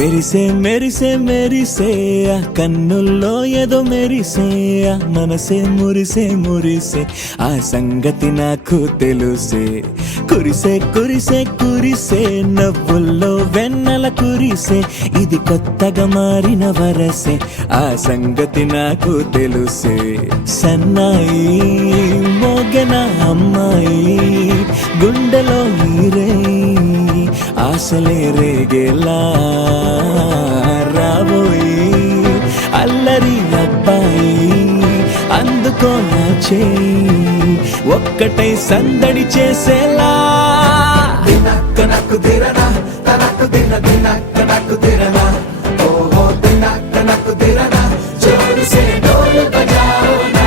మెరిసే మెరిసే మెరిసే ఆ కన్నుల్లో ఏదో మెరిసే ఆ మనసే మురిసే మురిసే ఆ సంగతి నాకు తెలుసే. కురిసే కురిసే కురిసే నవ్వుల్లో వెన్నెల కురిసే ఇది కొత్తగా మారిన వరసే ఆ సంగతి నాకు తెలుసే. సన్నాయి మోగన అమ్మాయి గుండెలో ఈరే ఆశలే రేగేలా రాబోయి అల్లరి అబ్బాయి అందుకో నా చేయి ఒక్కటై సందడి చేసేలా. దినక్క నాకు దిరనా తనకు దిన దినక్క నాకు దిరనా ఓహో దినక్క నాకు దిరనా జోరు సే డోలు బజాओ నా.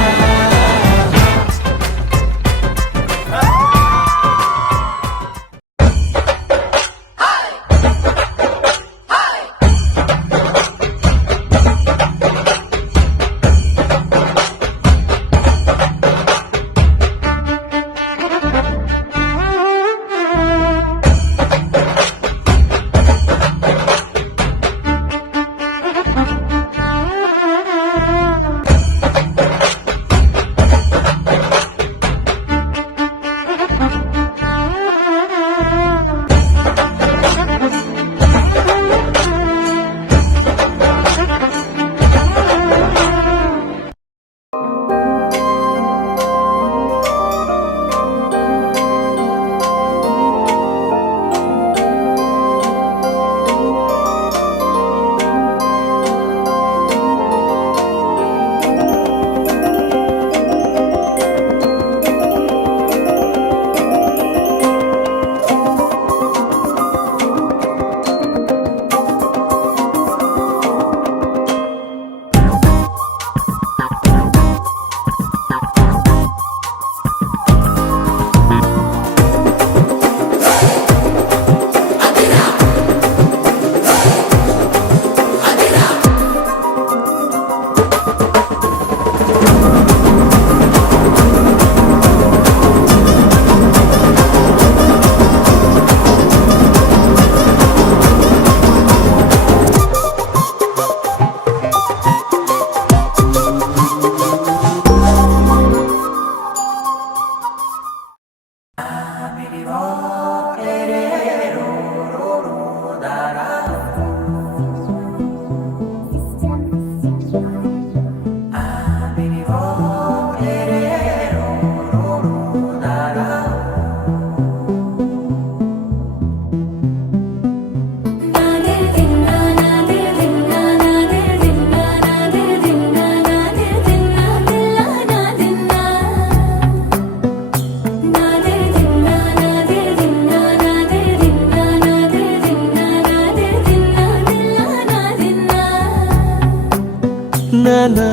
నానా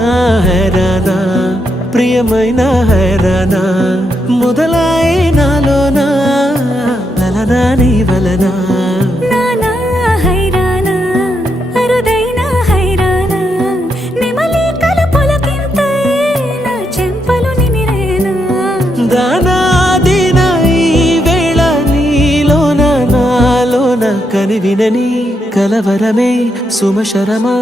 హైరానా ప్రియమైన హైరానా మొదలాయి నాలోనా లలనా నీ వలనా. నానా హైరానా అరుదైన హైరానా నెమలి కలపులకింతై నా చెంపలు నిమిరేనా. దానాదిన ఈ వేళ నీలోన నాలోన కనివినని కలవరమే సుమశరమా.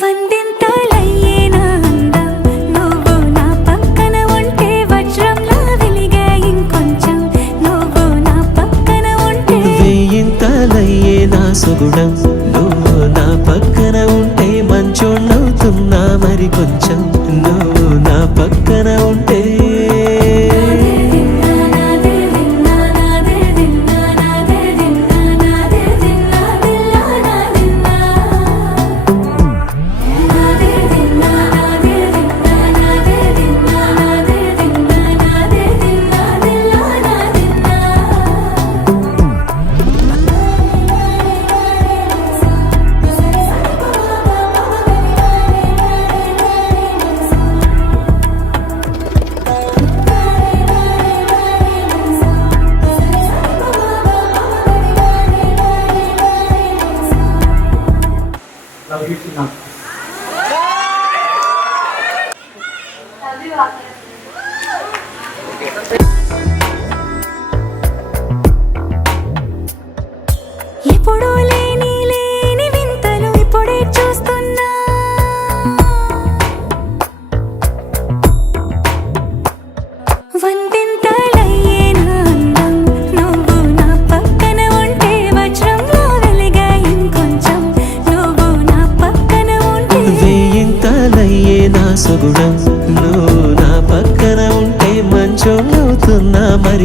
వందింతలయ్యేనా అందం నువ్వు నా పక్కన ఉంటే వజ్రంలా వెలిగే ఇంకొంచెం నువ్వు నా పక్కన ఉంటే. వేయింతలయ్యే నా సుగుణం నువ్వు నా పక్కన ఉంటే మంచోణ్ణవుతున్నా మరి కొంచెం నువ్వు నా పక్కన ఉంటే.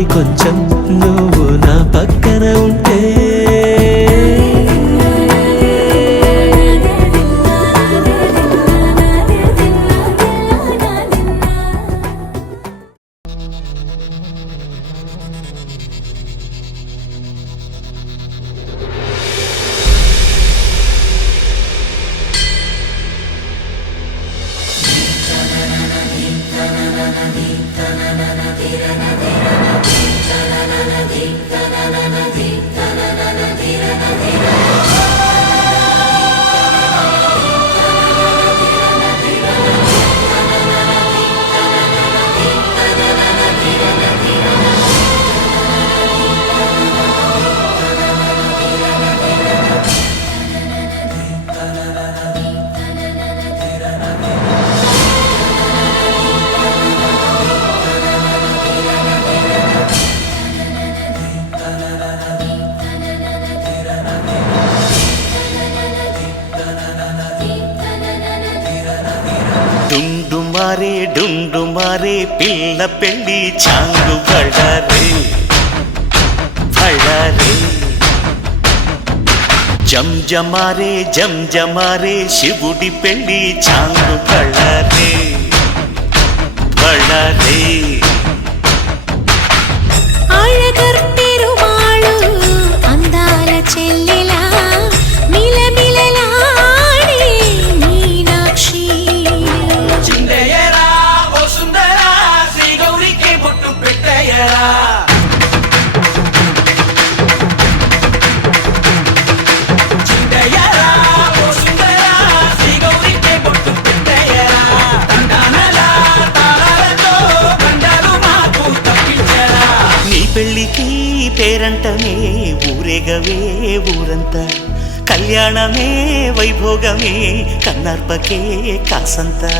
మరి కొంచెం నువ్వు నా పక్కన ఉంటే డుండు మారే పిల్ల పెళ్ళి చాంగు బళ్ళారే బళ్ళారే జంజమారే శివుడి పెళ్ళి చాంగు బళ్ళారే బళ్ళారే ఆళ్ళగర్పెరుమాళు అందాల చెల్లెలా మిలమిలలాడే మీనాక్షి చిందయ్యరా ఓ సుందరా శ్రీ గౌరికి బొట్టు పెట్టయ్యరా చిందయ్యరా ఓ సుందరా శ్రీ గౌరికి బొట్టు పెట్టయ్యరా తండానలా తాళాలతో బండాలు మాకు తప్పించరా నీ పెళ్ళికి పేరంటమే ఊరేగవే ఊరంతా కళ్యాణమే వైభోగమే కన్నార్పకే కాసంతా